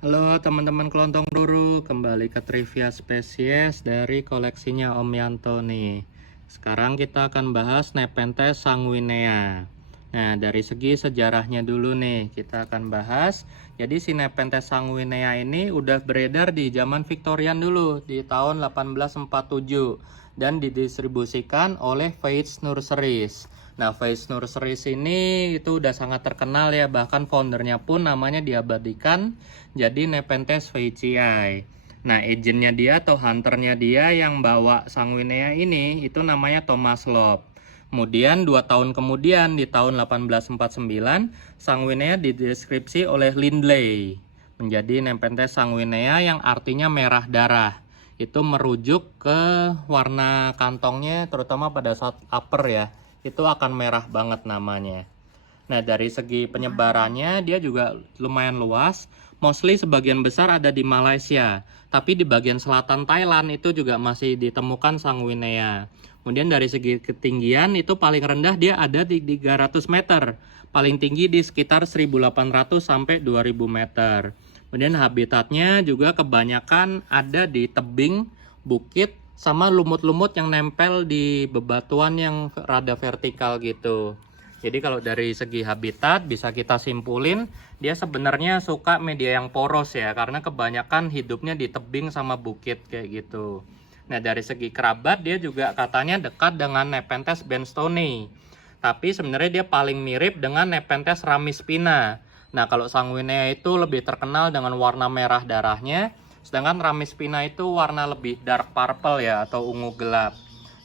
Halo teman-teman kelontong ruru, kembali ke trivia spesies dari koleksinya Om Yanto nih. Sekarang kita akan bahas Nepenthes sanguinea. Nah, dari segi sejarahnya dulu nih, kita akan bahas. Jadi si Nepenthes sanguinea ini udah beredar di zaman Victorian dulu, di tahun 1847 dan didistribusikan oleh Veitch Nurseries. Nah, Veitch Nurseries ini itu udah sangat terkenal ya, bahkan foundernya pun namanya diabadikan jadi Nepenthes veitchii. Nah, agentnya dia atau hunternya dia yang bawa sanguinea ini itu namanya Thomas Lobb. Kemudian 2 tahun kemudian di tahun 1849 sanguinea dideskripsi oleh Lindley menjadi Nepenthes sanguinea yang artinya merah darah. Itu merujuk ke warna kantongnya terutama pada saat upper ya. Itu akan merah banget namanya. Nah, dari segi penyebarannya dia juga lumayan luas. Mostly sebagian besar ada di Malaysia. Tapi di bagian selatan Thailand itu juga masih ditemukan sanguinea. Kemudian dari segi ketinggian itu paling rendah dia ada di 300 meter. Paling tinggi di sekitar 1800 sampai 2000 meter. Kemudian habitatnya juga kebanyakan ada di tebing, bukit, sama lumut-lumut yang nempel di bebatuan yang rada vertikal gitu. Jadi kalau dari segi habitat bisa kita simpulin dia sebenarnya suka media yang poros ya, karena kebanyakan hidupnya di tebing sama bukit kayak gitu. Nah, dari segi kerabat dia juga katanya dekat dengan Nepenthes benstoni. Tapi sebenarnya dia paling mirip dengan Nepenthes ramispina. Nah, kalau sanguinea itu lebih terkenal dengan warna merah darahnya, sedangkan ramispina itu warna lebih dark purple ya atau ungu gelap.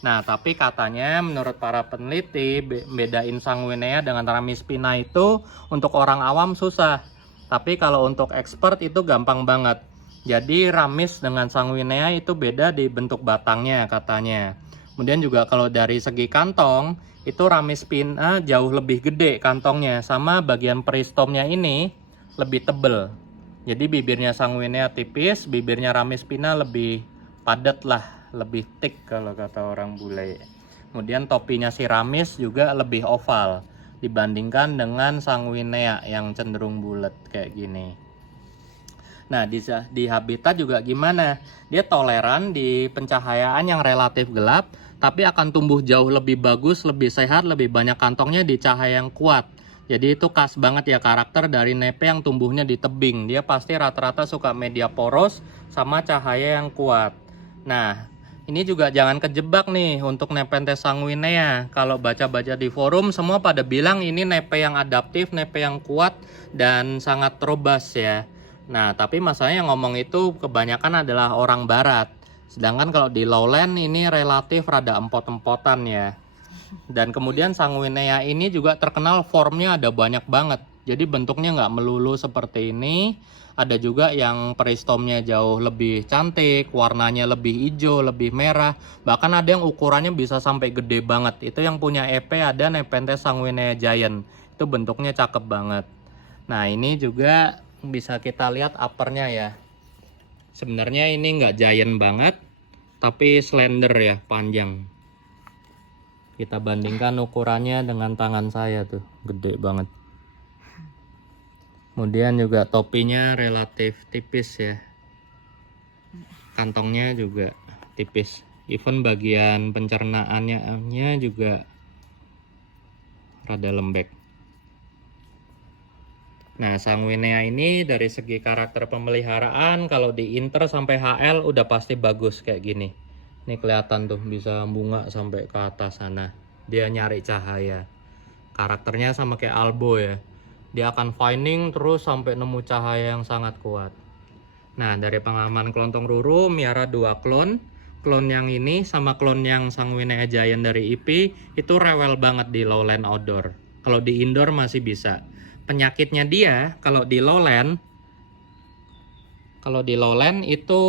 Nah, tapi katanya menurut para peneliti bedain sanguinea dengan ramispina itu untuk orang awam susah. Tapi kalau untuk expert itu gampang banget. Jadi ramis dengan sanguinea itu beda di bentuk batangnya katanya. Kemudian juga kalau dari segi kantong itu ramispina jauh lebih gede kantongnya, sama bagian peristomnya ini lebih tebel. Jadi bibirnya sanguinea tipis, bibirnya ramispina lebih padat lah, lebih thick kalau kata orang bule. Kemudian topinya si ramis juga lebih oval dibandingkan dengan sanguinea yang cenderung bulat kayak gini. Nah, di habitat juga gimana? Dia toleran di pencahayaan yang relatif gelap, tapi akan tumbuh jauh lebih bagus, lebih sehat, lebih banyak kantongnya di cahaya yang kuat. Jadi itu khas banget ya karakter dari nepe yang tumbuhnya di tebing. Dia pasti rata-rata suka media poros sama cahaya yang kuat. Nah, ini juga jangan kejebak nih untuk Nepenthes sanguinea. Kalau baca-baca di forum semua pada bilang ini nepe yang adaptif, nepe yang kuat dan sangat robust ya. Nah, tapi masalahnya yang ngomong itu kebanyakan adalah orang barat. Sedangkan kalau di lowland ini relatif rada empot-empotan ya. Dan kemudian sanguinea ini juga terkenal formnya ada banyak banget. Jadi bentuknya nggak melulu seperti ini. Ada juga yang peristomnya jauh lebih cantik, warnanya lebih hijau, lebih merah. Bahkan ada yang ukurannya bisa sampai gede banget. Itu yang punya EP ada Nepenthes sanguinea giant. Itu bentuknya cakep banget. Nah, ini juga bisa kita lihat uppernya ya. Sebenarnya ini nggak giant banget, tapi slender ya, panjang. Kita bandingkan ukurannya dengan tangan saya tuh, gede banget. Kemudian juga topinya relatif tipis ya. Kantongnya juga tipis. Even bagian pencernaannya juga rada lembek. Nah, sanguinea ini dari segi karakter pemeliharaan kalau di inter sampai HL udah pasti bagus kayak gini. Ini kelihatan tuh bisa bunga sampai ke atas sana. Dia nyari cahaya. Karakternya sama kayak Albo ya. Dia akan finding terus sampai nemu cahaya yang sangat kuat. Nah, dari pengalaman kelontong ruru miara 2 klon. Klon yang ini sama klon yang sanguinea giant dari IP itu rewel banget di lowland outdoor. Kalau di indoor masih bisa. Penyakitnya dia kalau di lowland itu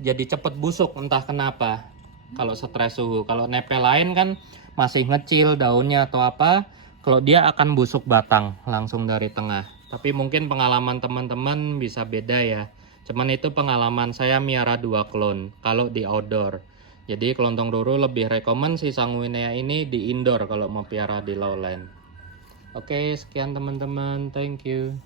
jadi cepet busuk entah kenapa. Kalau stres suhu. Kalau nepe lain kan masih ngecil daunnya atau apa. Kalau dia akan busuk batang langsung dari tengah. Tapi mungkin pengalaman teman-teman bisa beda ya. Cuman itu pengalaman saya miara 2 klon kalau di outdoor. Jadi kelontong ruru lebih rekomen si sanguinea ini di indoor kalau mau piara di lowland. Oke, sekian teman-teman. Thank you.